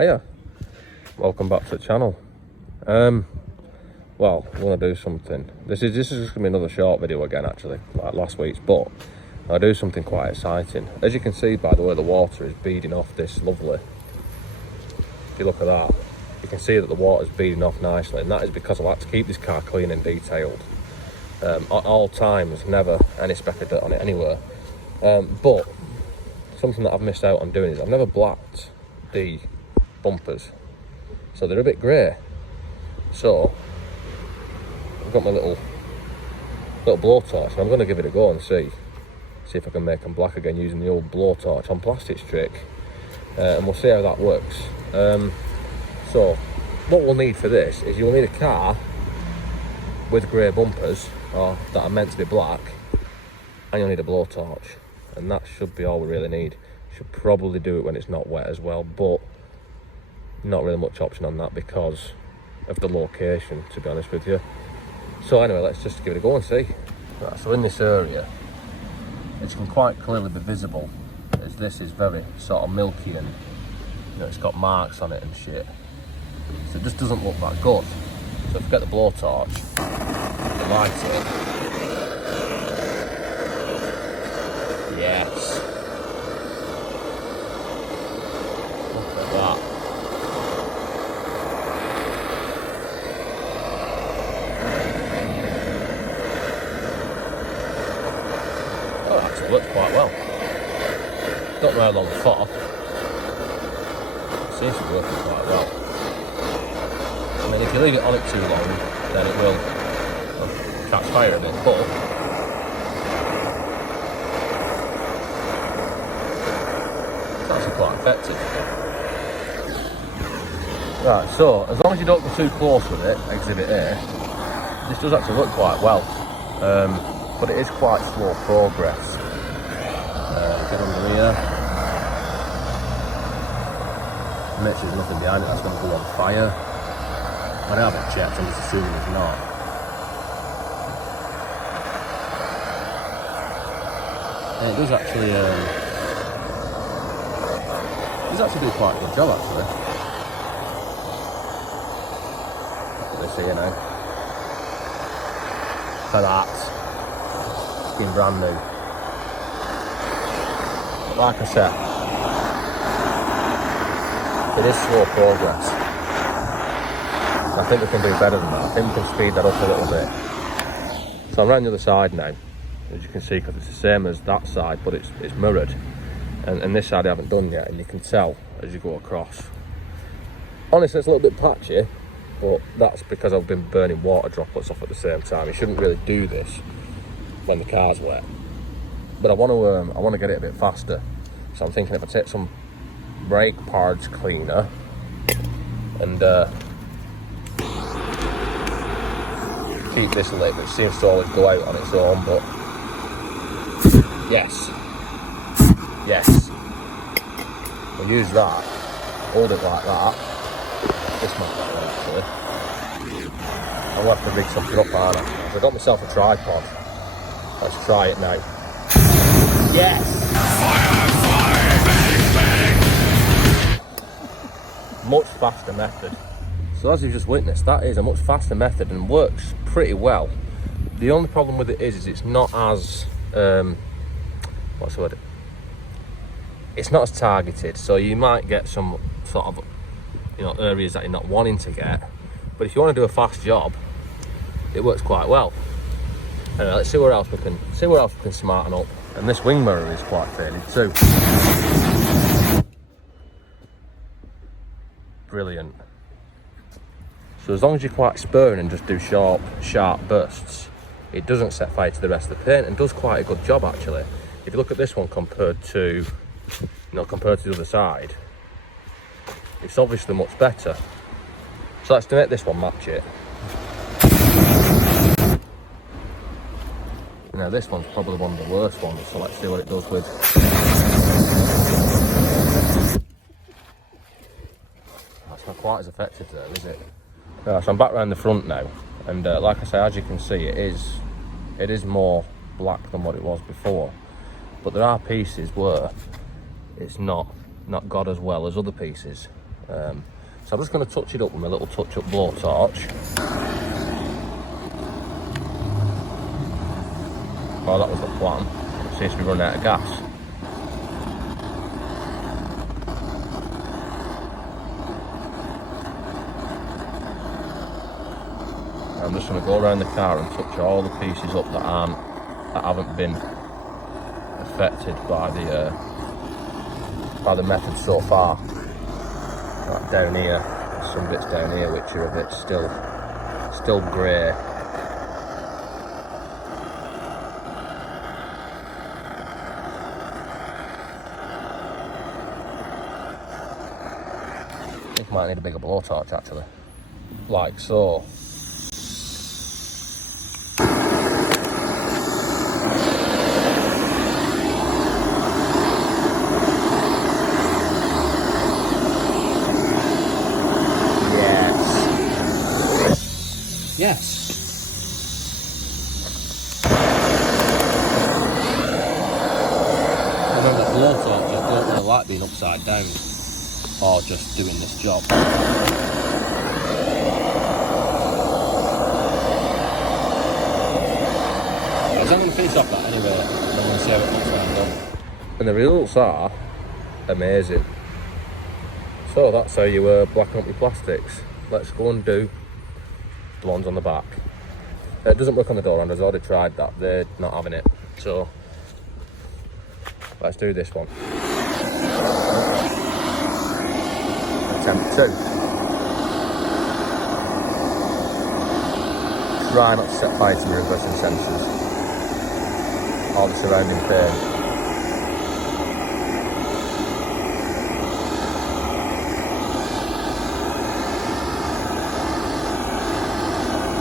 Hiya, welcome back to the channel. Well, I'm gonna do something. This is just gonna be another short video again, actually, like last week's, but I'll do something quite exciting. As you can see by the way the water is beading off this lovely. If you look at that, you can see that the water's beading off nicely, and that is because I like to keep this car clean and detailed. At all times, never any speck of dirt on it anywhere. But something that I've missed out on doing is I've never blacked the bumpers, so they're a bit grey. So I've got my little blowtorch, and I'm going to give it a go and see if I can make them black again using the old blowtorch on plastic trick, and we'll see how that works. So what we'll need for this is you'll need a car with grey bumpers, or that are meant to be black, and you'll need a blowtorch, and that should be all we really need. Should probably do it when it's not wet as well, but not really much option on that because of the location, to be honest with you. So anyway, let's just give it a go and see. Right, so in this area, it can quite clearly be visible as this is very sort of milky, and it's got marks on it and shit, so it just doesn't look that good. So if I get the blowtorch, light it. Yes. Look at that. Oh, it actually works quite well. Don't know how long for. It seems to be working quite well. I mean, if you leave it on it too long, then it will catch fire a bit, but it's actually quite effective. Right, so as long as you don't go too close with it, exhibit A, this does actually work quite well, but it is quite slow progress. Get under here, make sure there's nothing behind it that's going to go on fire. I haven't checked, I'm just assuming it's not. And it does actually, do quite a good job actually. Look at this here now. For that, it's been brand new. But like I said, it is slow progress. I think we can do better than that. I think we can speed that up a little bit. So I'm around the other side now, as you can see, because it's the same as that side, but it's mirrored. And this side I haven't done yet, and you can tell as you go across. Honestly, it's a little bit patchy, but that's because I've been burning water droplets off at the same time. You shouldn't really do this when the car's wet. But I want to get it a bit faster. So I'm thinking if I take some brake pads cleaner and keep this lit, which seems to always go out on its own, but yes, we'll use that, hold it like that. This might be better actually. I'll have to rig something up, aren't I? So I got myself a tripod. Let's try it now. Yes! Much faster method. So as you've just witnessed, that is a much faster method and works pretty well. The only problem with it is it's not as what's the word? It's not as targeted, so you might get some sort of areas that you're not wanting to get. But if you want to do a fast job, it works quite well. Anyway, let's see where else we can smarten up. And this wing mirror is quite faded too. Brilliant. So as long as you're quite sparing and just do sharp bursts, it doesn't set fire to the rest of the paint and does quite a good job actually. If you look at this one compared to the other side, it's obviously much better. So let's make this one match it. Now this one's probably one of the worst ones, so let's see what it does with. That's not quite as effective though, is it? So I'm back around the front now, and like I say, as you can see, it is more black than what it was before, but there are pieces where it's not got as well as other pieces. So I'm just going to touch it up with my little touch-up blowtorch. Oh, that was the plan. It seems to be running out of gas. I'm just going to go around the car and touch all the pieces up that haven't been affected by the method so far. Like down here, some bits down here which are a bit still grey. This might need a bigger blowtorch actually, like so. Yes. Remember, blowtorch, I don't really like being upside down or just doing this job. I'm going to finish off that anyway. I'm going to see how it looks when I'm done. And the results are amazing. So that's how you blacken up your plastics. Let's go and do the ones on the back. It doesn't work on the door handles. I've already tried that. They're not having it. So let's do this one. Attempt 2. Try not to set fire to the reversing sensors or the surrounding paint.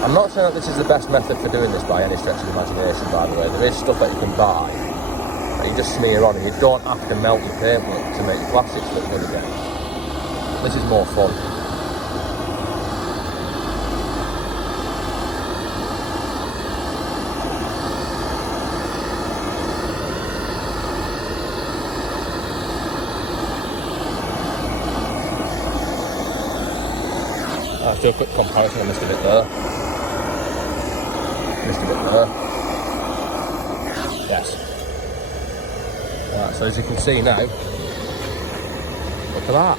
I'm not saying that this is the best method for doing this by any stretch of the imagination, by the way. There is stuff that you can buy that you just smear on and you don't have to melt your paintwork to make your plastics look good again. This is more fun. Let's do a quick comparison. I missed a bit there. Missed a bit there. Yes. Right, so as you can see now, look at that.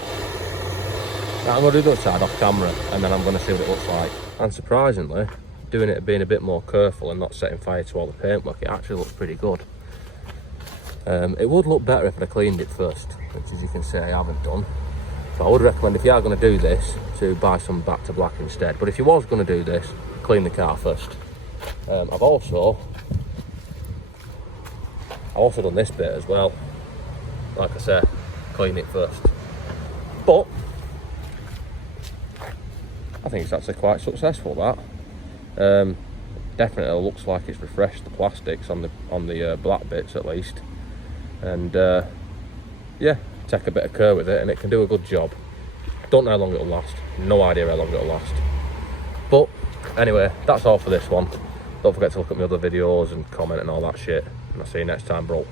Right, I'm going to do the other side off camera and then I'm going to see what it looks like. And surprisingly, doing it being a bit more careful and not setting fire to all the paintwork, it actually looks pretty good. It would look better if I cleaned it first, which as you can see I haven't done. So I would recommend, if you are going to do this, to buy some back to black instead. But if you was going to do this, clean the car first. I've also done this bit as well. Like I said, clean it first. But I think it's actually quite successful, that. Definitely looks like it's refreshed the plastics on the black bits at least. And yeah, take a bit of care with it and it can do a good job. Don't know how long it'll last. No idea how long it'll last. But anyway, that's all for this one. Don't forget to look at my other videos and comment and all that shit. And I'll see you next time, bro.